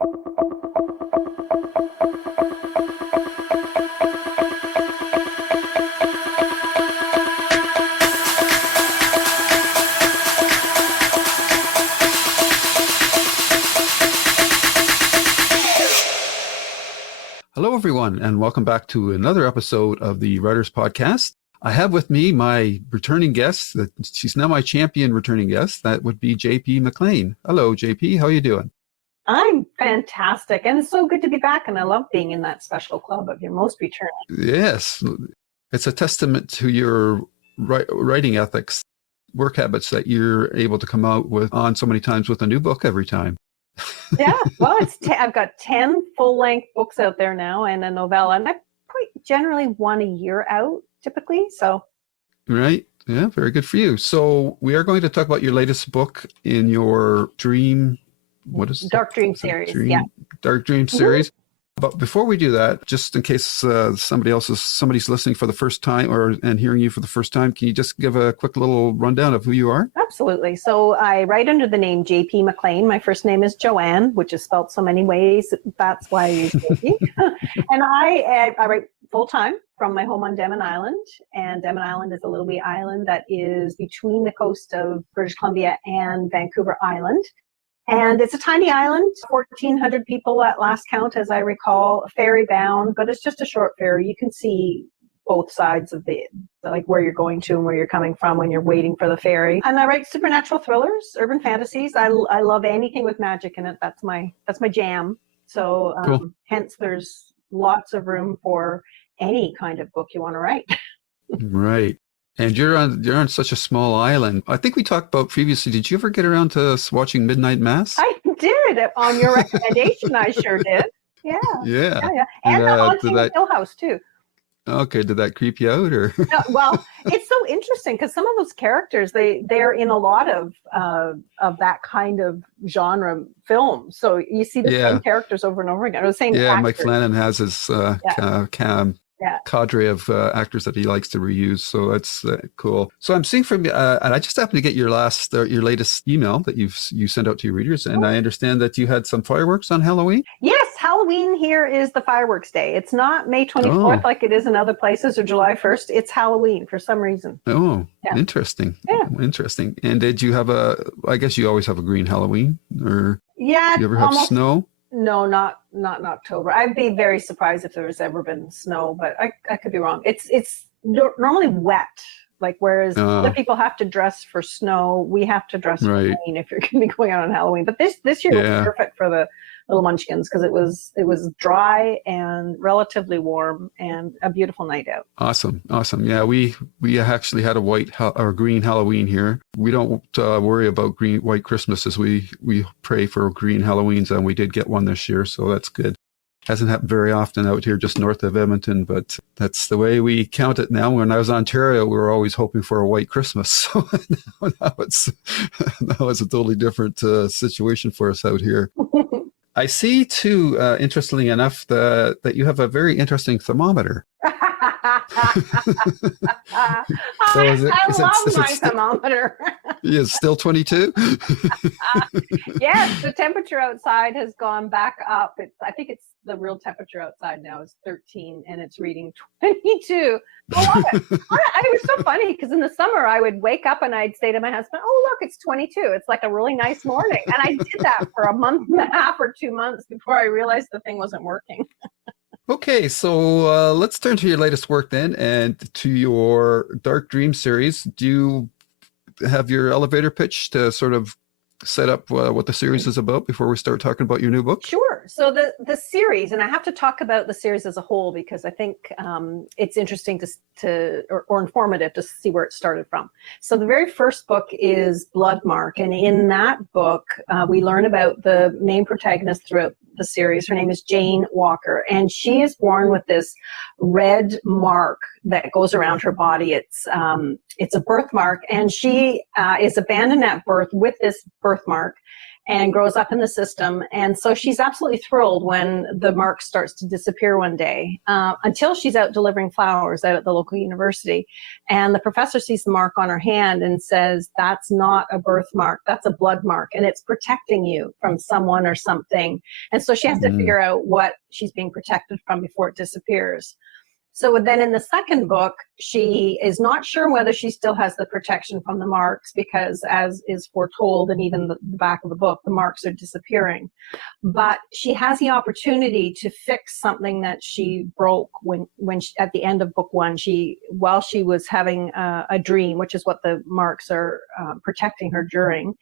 Hello, everyone, and welcome back to another episode of the Writers Podcast. I have with me my returning guest. She's now my champion returning guest. That would be JP Mclean. Hello, JP. How are you doing? I'm fantastic, and it's so good to be back, and I love being in that special club of your most returning. Yes. It's a testament to your writing ethics, work habits that you're able to come out with on so many times with a new book every time. Yeah, well, I've got 10 full-length books out there now and a novella, and I put generally one a year out typically. So, right, yeah, very good for you. So we are going to talk about your latest book in your Dream. What is Dark Dream series? Yeah, Dark Dream series. But before we do that, just in case somebody's listening for the first time and hearing you for the first time, can you just give a quick little rundown of who you are? Absolutely. So I write under the name JP Mclean. My first name is Joanne, which is spelled so many ways. That's why I use JP. And I write full time from my home on Denman Island. And Denman Island is a little wee island that is between the coast of British Columbia and Vancouver Island. And it's a tiny island, 1,400 people at last count, as I recall, ferry bound, but it's just a short ferry. You can see both sides of like where you're going to and where you're coming from when you're waiting for the ferry. And I write supernatural thrillers, urban fantasies. I love anything with magic in it. That's my jam. So cool. Hence there's lots of room for any kind of book you want to write. Right. And you're on such a small island. I think we talked about previously. Did you ever get around to watching Midnight Mass? I did. On your recommendation, I sure did. Yeah. Yeah. And the Haunting of Hill House, too. Okay. Did that creep you out? Or? No, well, it's so interesting because some of those characters, they're in a lot of that kind of genre film. So you see the same characters over and over again. Or the same actors. Mike Flanagan has his cadre of actors that he likes to reuse, so that's cool. So I'm seeing from and I just happened to get your latest email that you sent out to your readers, and I understand that you had some fireworks on Halloween. Yes, Halloween here is the fireworks day. It's not May 24th like it is in other places or July 1st. It's Halloween for some reason. Interesting. Interesting. And did you have I guess you always have a green Halloween, or do you ever have snow? No, not in October. I'd be very surprised if there was ever been snow, but I could be wrong. It's normally wet, like whereas other people have to dress for snow, we have to dress for rain if you're going to be going out on Halloween. But this year was perfect for the little munchkins because it was dry and relatively warm and a beautiful night out. Awesome. Yeah, we actually had a white or green Halloween here. We don't worry about white Christmases. We pray for green Halloweens, and we did get one this year, so that's good. Hasn't happened very often out here just north of Edmonton, but that's the way we count it now. When I was in Ontario, we were always hoping for a white Christmas. So now it's a totally different situation for us out here. I see, too, interestingly enough, that you have a very interesting thermometer. So I love my thermometer. It's still 22? Yes, the temperature outside has gone back up. I think it's the real temperature outside now is 13, and it's reading 22. I love it. It was so funny because in the summer I would wake up and I'd say to my husband, "Oh, look, it's 22. It's like a really nice morning." And I did that for a month and a half or 2 months before I realized the thing wasn't working. Okay, so let's turn to your latest work then, and to your Dark Dream series. Do you have your elevator pitch to sort of set up what the series is about before we start talking about your new book? Sure. So the series, and I have to talk about the series as a whole because I think it's interesting or informative to see where it started from. So the very first book is Blood Mark, and in that book, we learn about the main protagonist throughout the series. Her name is Jane Walker, and she is born with this red mark that goes around her body. It's a birthmark, and she is abandoned at birth with this birthmark. and grows up in the system. And so she's absolutely thrilled when the mark starts to disappear one day, until she's out delivering flowers out at the local university. And the professor sees the mark on her hand and says, that's not a birthmark, that's a blood mark, and it's protecting you from someone or something. And so she has to figure out what she's being protected from before it disappears. So then in the second book, she is not sure whether she still has the protection from the marks, because as is foretold, and even the back of the book, the marks are disappearing. But she has the opportunity to fix something that she broke when she, at the end of book one, while she was having a dream, which is what the marks are protecting her during,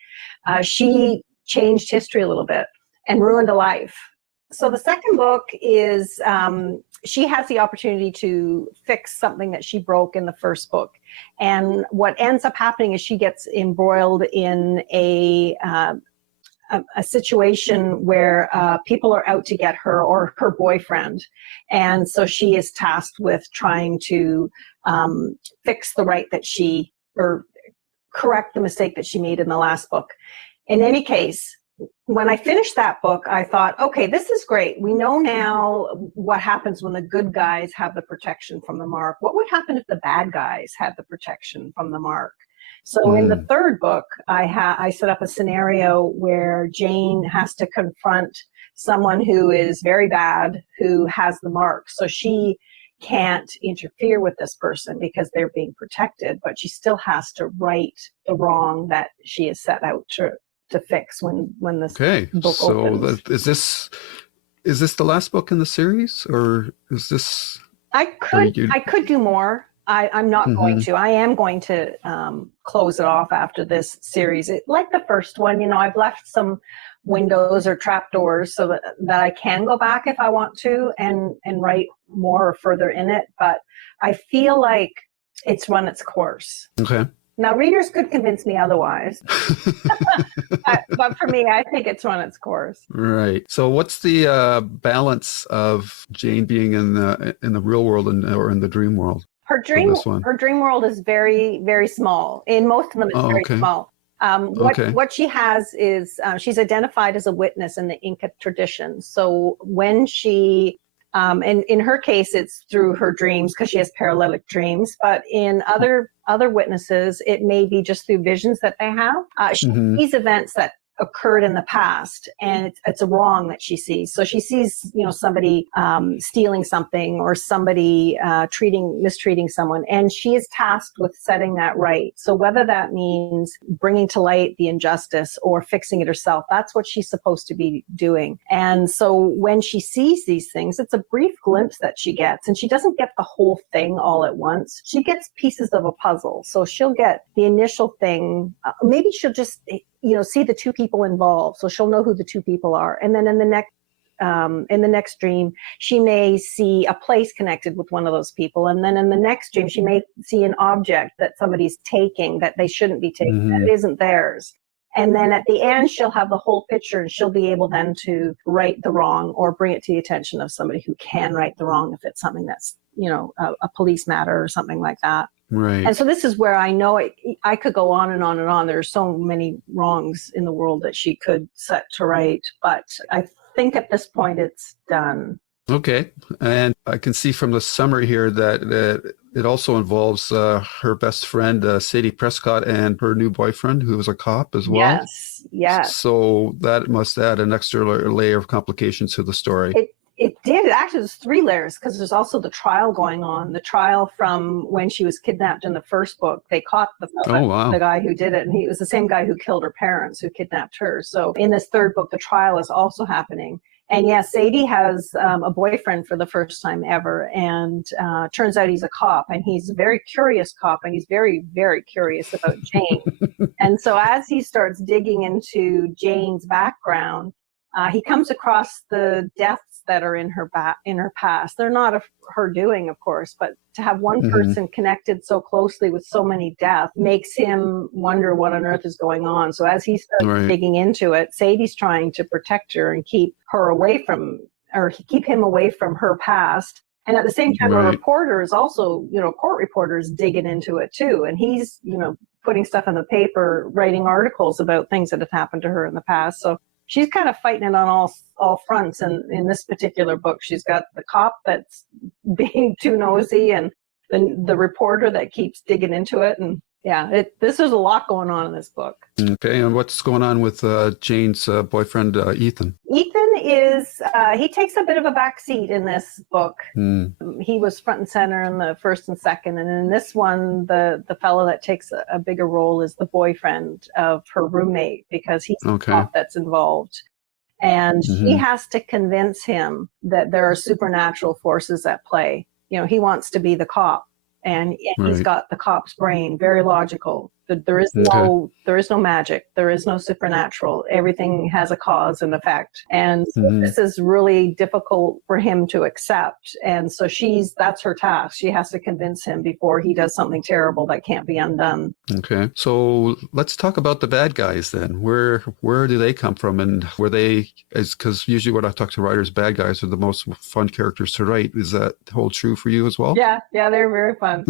she changed history a little bit and ruined a life. So the second book is, she has the opportunity to fix something that she broke in the first book. And what ends up happening is she gets embroiled in a situation where people are out to get her or her boyfriend. And so she is tasked with trying to fix the right that or correct the mistake that she made in the last book. In any case, when I finished that book, I thought, okay, this is great. We know now what happens when the good guys have the protection from the mark. What would happen if the bad guys had the protection from the mark? So in the third book, I set up a scenario where Jane has to confront someone who is very bad, who has the mark. So she can't interfere with this person because they're being protected, but she still has to right the wrong that she is set out to fix when this book opens. Is this the last book in the series, or is this? I could do more. I'm not going to. I am going to close it off after this series. Like the first one, I've left some windows or trapdoors so that I can go back if I want to and write more or further in it. But I feel like it's run its course. Okay. Now, readers could convince me otherwise, but for me, I think it's run its course. Right. So, what's the balance of Jane being in the real world or in the dream world? Her dream world is very, very small. In most of them, it's very small. What she has is she's identified as a witness in the Inca tradition. So when she and in her case, it's through her dreams because she has paralytic dreams. But in other witnesses, it may be just through visions that they have. She sees events that occurred in the past, and it's a wrong that she sees. So she sees, somebody stealing something or somebody mistreating someone, and she is tasked with setting that right. So whether that means bringing to light the injustice or fixing it herself, that's what she's supposed to be doing. And so when she sees these things, it's a brief glimpse that she gets, and she doesn't get the whole thing all at once. She gets pieces of a puzzle. So she'll get the initial thing. Maybe she'll just see the two people involved, so she'll know who the two people are. And then in the next dream, she may see a place connected with one of those people. And then in the next dream, she may see an object that somebody's taking that they shouldn't be taking, that isn't theirs. And then at the end, she'll have the whole picture, and she'll be able then to right the wrong or bring it to the attention of somebody who can right the wrong if it's something that's, a police matter or something like that. Right. And so this is where I know I could go on and on and on. There are so many wrongs in the world that she could set to right. But I think at this point it's done. Okay. And I can see from the summary here that it also involves her best friend, Sadie Prescott, and her new boyfriend, who was a cop as well. Yes. So that must add an extra layer of complications to the story. It did. Actually, there's 3 layers because there's also the trial going on. The trial from when she was kidnapped in the first book. They caught the guy who did it, and he was the same guy who killed her parents, who kidnapped her. So in this third book, the trial is also happening. And yes, Sadie has a boyfriend for the first time ever, and turns out he's a cop, and he's a very curious cop, and he's very, very curious about Jane. And so as he starts digging into Jane's background, he comes across the deaths that are in her past. They're not of her doing, of course, but to have one person connected so closely with so many deaths makes him wonder what on earth is going on. So as he starts digging into it, Sadie's trying to protect her and keep him away from her past. And at the same time, a Right. reporter is also, court reporters digging into it too. And he's, putting stuff in the paper, writing articles about things that have happened to her in the past. So she's kind of fighting it on all fronts. And in this particular book, she's got the cop that's being too nosy and the reporter that keeps digging into it. And yeah, this is a lot going on in this book. Okay. And what's going on with Jane's boyfriend, Ethan? Ethan is, he takes a bit of a back seat in this book. He was front and center in the first and second. And in this one, the fellow that takes a bigger role is the boyfriend of her roommate, because he's the cop that's involved. And she has to convince him that there are supernatural forces at play. He wants to be the cop, and he's got the cop's brain, very logical. There is no magic. There is no supernatural. Everything has a cause and effect. And so this is really difficult for him to accept. And so that's her task. She has to convince him before he does something terrible that can't be undone. Okay. So let's talk about the bad guys then. Where do they come from? And were they, because usually when I talk to writers, bad guys are the most fun characters to write. Is that hold true for you as well? Yeah, they're very fun.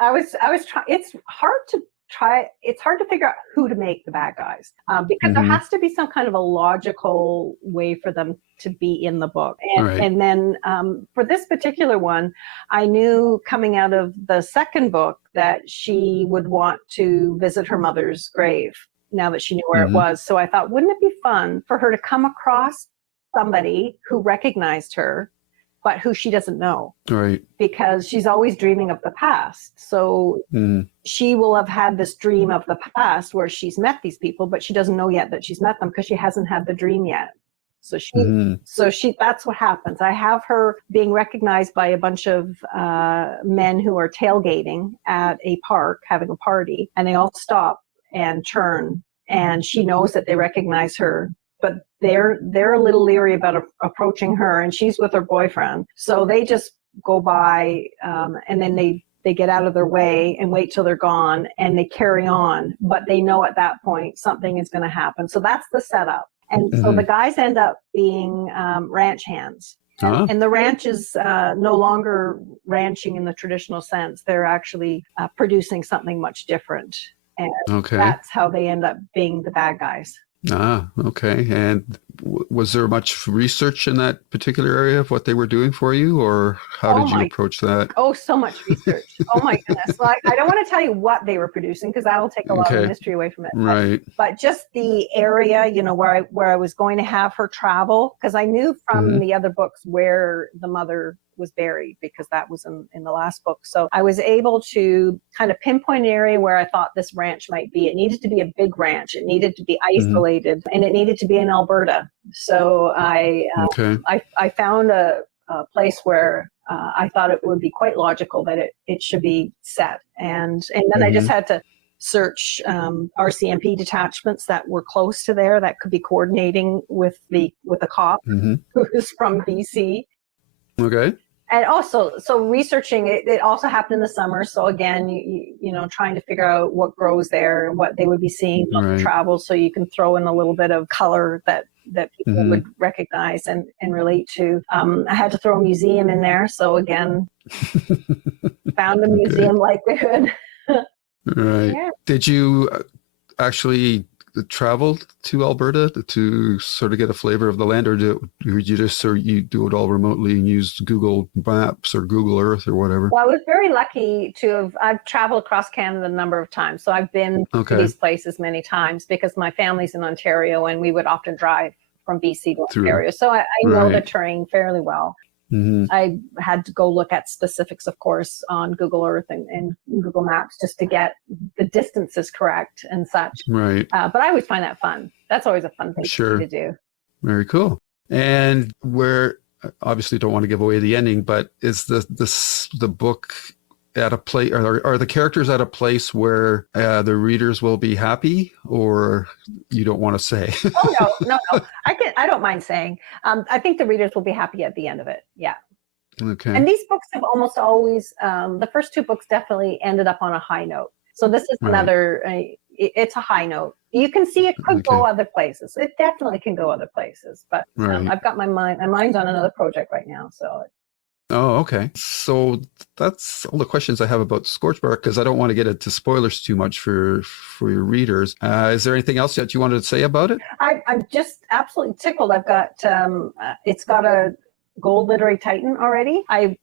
I was trying, it's hard to figure out who to make the bad guys, because there has to be some kind of a logical way for them to be in the book. And then for this particular one, I knew coming out of the second book that she would want to visit her mother's grave now that she knew where it was. So I thought, wouldn't it be fun for her to come across somebody who recognized her, but who she doesn't know, right? Because she's always dreaming of the past. So she will have had this dream of the past where she's met these people, but she doesn't know yet that she's met them because she hasn't had the dream yet. So that's what happens. I have her being recognized by a bunch of men who are tailgating at a park, having a party, and they all stop and turn, and she knows that they recognize her, but they're a little leery about approaching her, and she's with her boyfriend. So they just go by, and then they get out of their way and wait till they're gone, and they carry on. But they know at that point something is going to happen. So that's the setup. And so the guys end up being ranch hands. And the ranch is no longer ranching in the traditional sense. They're actually producing something much different. And that's how they end up being the bad guys. Okay. And was there much research in that particular area of what they were doing for you, or how did you approach that? Oh, so much research. Oh my goodness. Well, I don't want to tell you what they were producing because that'll take a lot of mystery away from it. Right. But just the area, where I was going to have her travel, because I knew from the other books where the mother was buried, because that was in the last book. So I was able to kind of pinpoint an area where I thought this ranch might be. It needed to be a big ranch. It needed to be isolated, and it needed to be in Alberta. So I found a place where I thought it would be quite logical that it should be set. And then I just had to search RCMP detachments that were close to there that could be coordinating with a cop who is from BC. Okay. And also, so researching it also happened in the summer. So again, trying to figure out what grows there and what they would be seeing on the travel. So you can throw in a little bit of color that people would recognize and relate to. I had to throw a museum in there. So again, found a museum likelihood. Right. Yeah. Did you actually travel to Alberta to sort of get a flavor of the land, or do you just you do it all remotely and use Google Maps or Google Earth or whatever? Well, I was very lucky I've traveled across Canada a number of times. So I've been to these places many times because my family's in Ontario and we would often drive from BC to Ontario. So I know the terrain fairly well. I had to go look at specifics, of course, on Google Earth and Google Maps just to get the distances correct and such. Right. But I always find that fun. That's always a fun thing to do. Very cool. And where, obviously don't want to give away the ending, but is the book at a place, are the characters at a place where the readers will be happy, or you don't want to say? Oh, no. I don't mind saying. I think the readers will be happy at the end of it. Yeah. Okay. And these books have almost always, the first two books definitely ended up on a high note. So this is another, it's a high note. You can see it could go other places. It definitely can go other places, but I've got my mind's on another project right now. So Oh, okay. So that's all the questions I have about Scorch Mark because I don't want to get into spoilers too much for your readers. Is there anything else that you wanted to say about it? I'm just absolutely tickled. I've got it's got a gold literary titan already.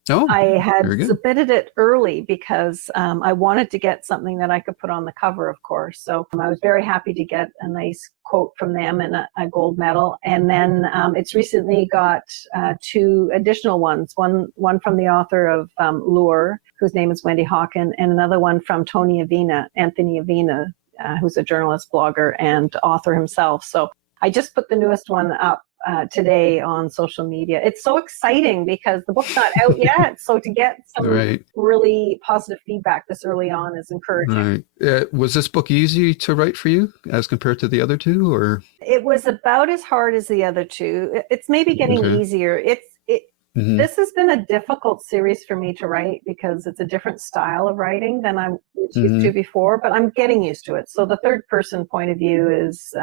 Oh, I had very good. submitted it early because I wanted to get something that I could put on the cover, of course. So I was very happy to get a nice quote from them and a gold medal. And then it's recently got two additional ones. One from the author of Lure, whose name is Wendy Hawken, and another one from Anthony Avina, who's a journalist, blogger, and author himself. So I just put the newest one up today on social media. It's so exciting because the book's not out yet. So to get some really positive feedback this early on is encouraging. Right. Was this book easy to write for you as compared to the other two, or? It was about as hard as the other two. It's maybe getting easier. This has been a difficult series for me to write because it's a different style of writing than I'm used to before, but I'm getting used to it. So the third person point of view is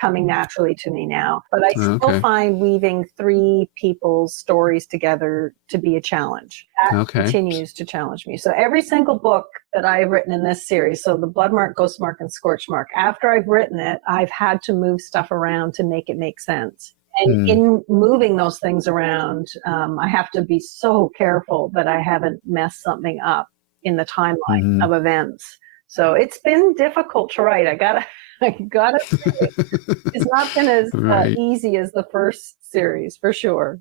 coming naturally to me now. But I still find weaving three people's stories together to be a challenge. That continues to challenge me. So every single book that I've written in this series, so the Blood Mark, Ghost Mark, and Scorch Mark, after I've written it, I've had to move stuff around to make it make sense. And in moving those things around, I have to be so careful that I haven't messed something up in the timeline of events. So it's been difficult to write. I gotta say, it's not been as easy as the first series, for sure.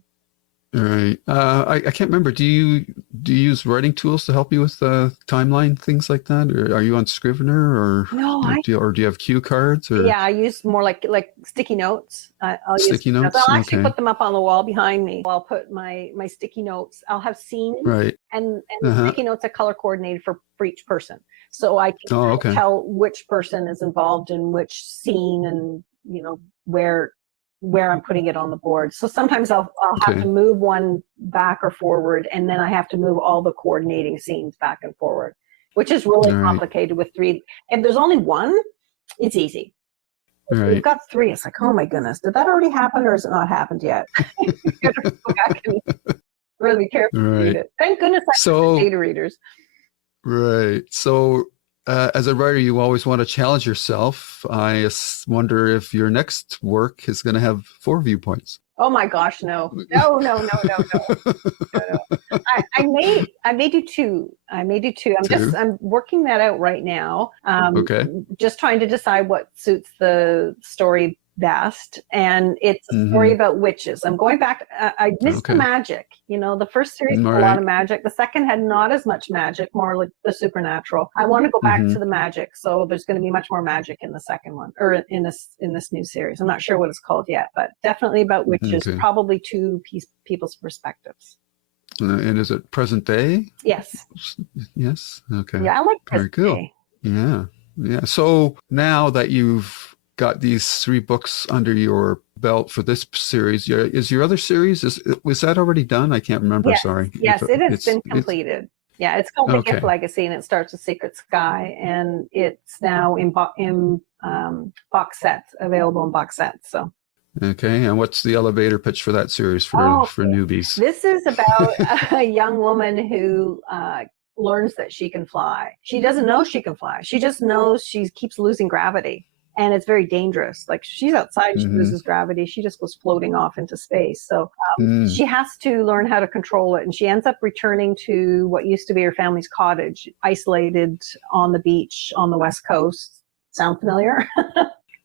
Right. I can't remember. Do you use writing tools to help you with timeline, things like that? Or are you on Scrivener, or no? Do you have cue cards? Or? Yeah, I use more like sticky notes. I'll sticky use notes. I'll actually put them up on the wall behind me. I'll put my sticky notes. I'll have scenes, and sticky notes are color coordinated for each person, so I can tell which person is involved in which scene, and where I'm putting it on the board. So sometimes I'll have to move one back or forward, and then I have to move all the coordinating scenes back and forward, which is really complicated with three. If there's only one, it's easy. If you've got three, it's like, oh my goodness, did that already happen or has it not happened yet? You have to go back and really carefully read it. Thank goodness I have data readers. Right. So as a writer, you always want to challenge yourself. I wonder if your next work is going to have 4 viewpoints. Oh my gosh, no. I may do 2. I'm working that out right now. Just trying to decide what suits the story best, and it's a story about witches. I'm going back. I missed the magic. The first series had a lot of magic. The second had not as much magic, more like the supernatural. I want to go back to the magic, so there's going to be much more magic in the second one, or in this new series. I'm not sure what it's called yet, but definitely about witches. Probably 2 people's perspectives. And is it present day? Yes. Yes. Okay. Yeah, I like present day. Yeah. So now that you've got these 3 books under your belt for this series, is your other series, was that already done? I can't remember. Yes. Sorry. Yes, it has been completed. It's called The Gift Legacy, and it starts with Secret Sky, and it's now in box sets, available in box sets. So. Okay, and what's the elevator pitch for that series for newbies? This is about a young woman who learns that she can fly. She doesn't know she can fly. She just knows she keeps losing gravity. And it's very dangerous. Like, she's outside, she loses gravity, she just goes floating off into space. So she has to learn how to control it. And she ends up returning to what used to be her family's cottage, isolated on the beach on the West Coast. Sound familiar?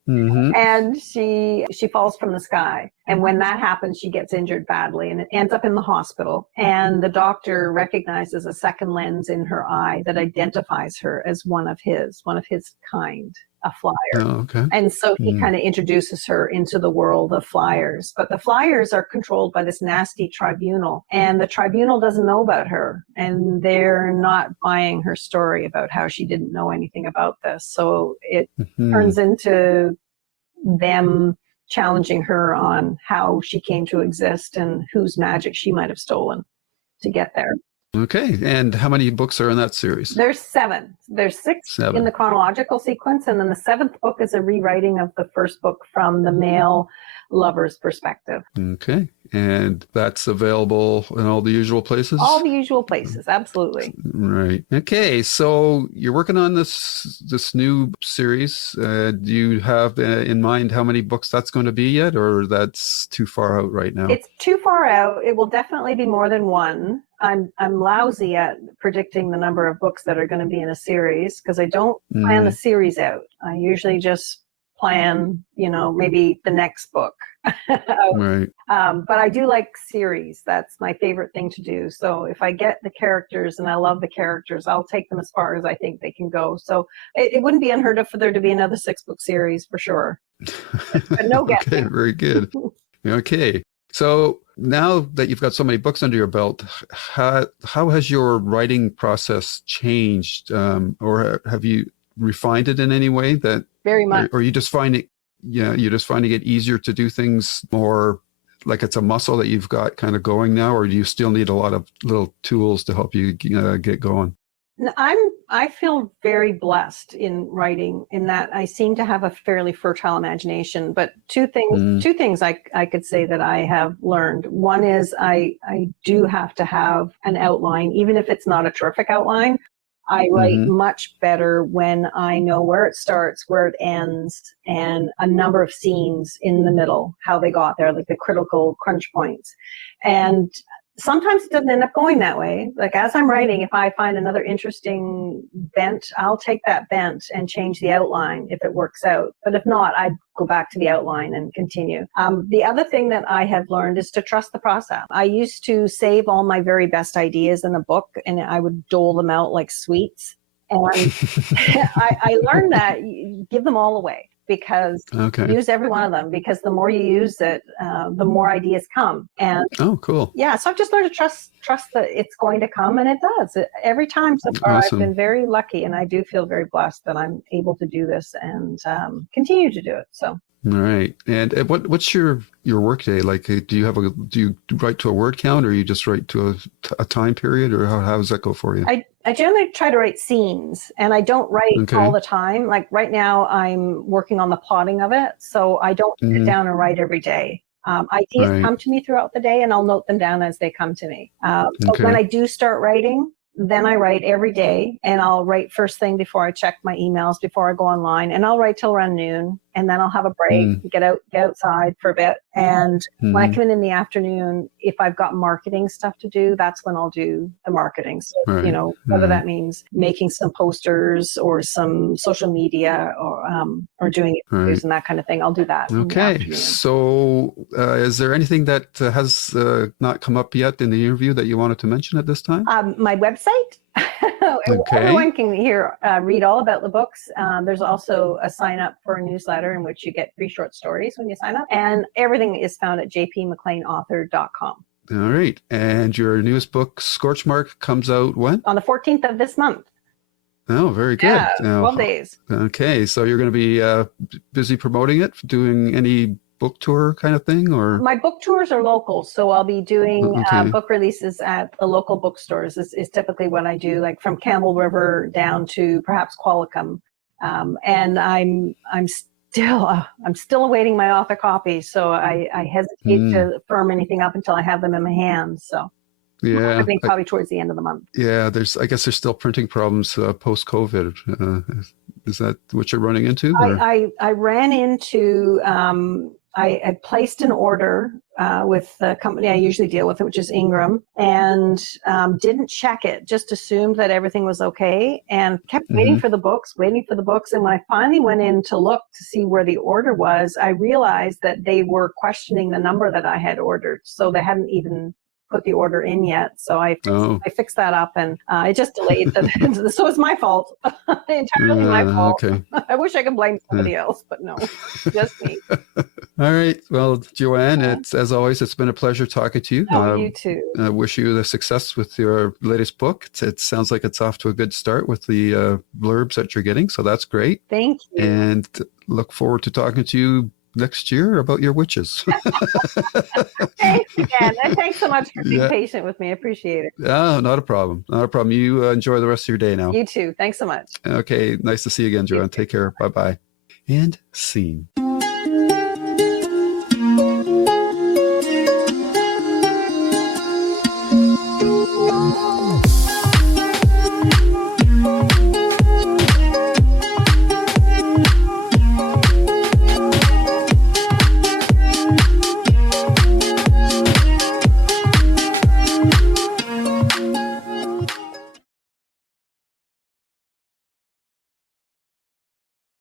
And she falls from the sky. And when that happens, she gets injured badly and it ends up in the hospital. And the doctor recognizes a second lens in her eye that identifies her as one of his kind, a flyer. And so he kind of introduces her into the world of flyers. But the flyers are controlled by this nasty tribunal. And the tribunal doesn't know about her. And they're not buying her story about how she didn't know anything about this. So it turns into them challenging her on how she came to exist and whose magic she might have stolen to get there. Okay. And how many books are in that series? There's 7. There's 6 in the chronological sequence. And then the 7th book is a rewriting of the first book from the male lover's perspective. Okay. Mm-hmm. And that's available in all the usual places? All the usual places, absolutely. Right. Okay, so you're working on this new series. Do you have in mind how many books that's going to be yet, or that's too far out right now? It's too far out. It will definitely be more than one. I'm lousy at predicting the number of books that are going to be in a series because I don't plan the series out. I usually just plan, maybe the next book. Right. But I do like series. That's my favorite thing to do. So if I get the characters and I love the characters, I'll take them as far as I think they can go. So it wouldn't be unheard of for there to be another 6-book series for sure. But no guessing. Okay, very good. Okay. So now that you've got so many books under your belt, how has your writing process changed? Or have you refined it in any way that very much, or you just find it, you're just finding it easier to do things more like it's a muscle that you've got kind of going now, or do you still need a lot of little tools to help you get going? I feel very blessed in writing in that I seem to have a fairly fertile imagination. But two things I could say that I have learned. One is I do have to have an outline, even if it's not a terrific outline. I write much better when I know where it starts, where it ends, and a number of scenes in the middle, how they got there, like the critical crunch points. And sometimes it doesn't end up going that way. Like as I'm writing, if I find another interesting bent, I'll take that bent and change the outline if it works out. But if not, I'd go back to the outline and continue. The other thing that I have learned is to trust the process. I used to save all my very best ideas in a book and I would dole them out like sweets. And I learned that you give them all away. Because use every one of them, because the more you use it, the more ideas come. And cool. Yeah, so I've just learned to trust that it's going to come, and it does. Every time so far, awesome. I've been very lucky, and I do feel very blessed that I'm able to do this and continue to do it. So. All right. And what's your work day like? Do you write to a word count, or you just write to a time period, or how does that go for you? I generally try to write scenes, and I don't write all the time. Like right now, I'm working on the plotting of it, so I don't sit down and write every day. Ideas come to me throughout the day, and I'll note them down as they come to me. But when I do start writing, then I write every day, and I'll write first thing before I check my emails, before I go online, and I'll write till around noon, and then I'll have a break, get outside for a bit. And when I come in the afternoon, if I've got marketing stuff to do, that's when I'll do the marketing. So, whether that means making some posters or some social media or doing interviews and that kind of thing, I'll do that. Okay. So is there anything that has not come up yet in the interview that you wanted to mention at this time? My website. Everyone can read all about the books. There's also a sign up for a newsletter in which you get free short stories when you sign up, and everything is found at jpmcleanauthor.com. All right. And your newest book, Scorch Mark, comes out when? On the 14th of this month. Oh, very good. Yeah, 12 days. Okay. So you're going to be busy promoting it, doing any book tour kind of thing, or? My book tours are local, so I'll be doing book releases at the local bookstores is typically what I do, like from Campbell River down to perhaps Qualicum. And I'm still awaiting my author copy, so I hesitate to firm anything up until I have them in my hands. So yeah, I think probably towards the end of the month. Yeah, I guess there's still printing problems post-COVID. Is that what you're running into? I ran into. I placed an order with the company I usually deal with, which is Ingram, and didn't check it, just assumed that everything was okay and kept waiting for the books. And when I finally went in to look to see where the order was, I realized that they were questioning the number that I had ordered. So they hadn't even put the order in yet. So I fixed that up, and it just delayed. So it's my fault. Entirely my fault. Okay. I wish I could blame somebody else, but no, just me. All right. Well, Joanne, as always, it's been a pleasure talking to you. You too. I wish you the success with your latest book. It sounds like it's off to a good start with the blurbs that you're getting. So that's great. Thank you. And look forward to talking to you next year about your witches. Thanks again. And thanks so much for being patient with me. I appreciate it. Oh, not a problem. Not a problem. You enjoy the rest of your day now. You too. Thanks so much. Okay. Nice to see you again, Joanne. Take care. Bye-bye. And scene.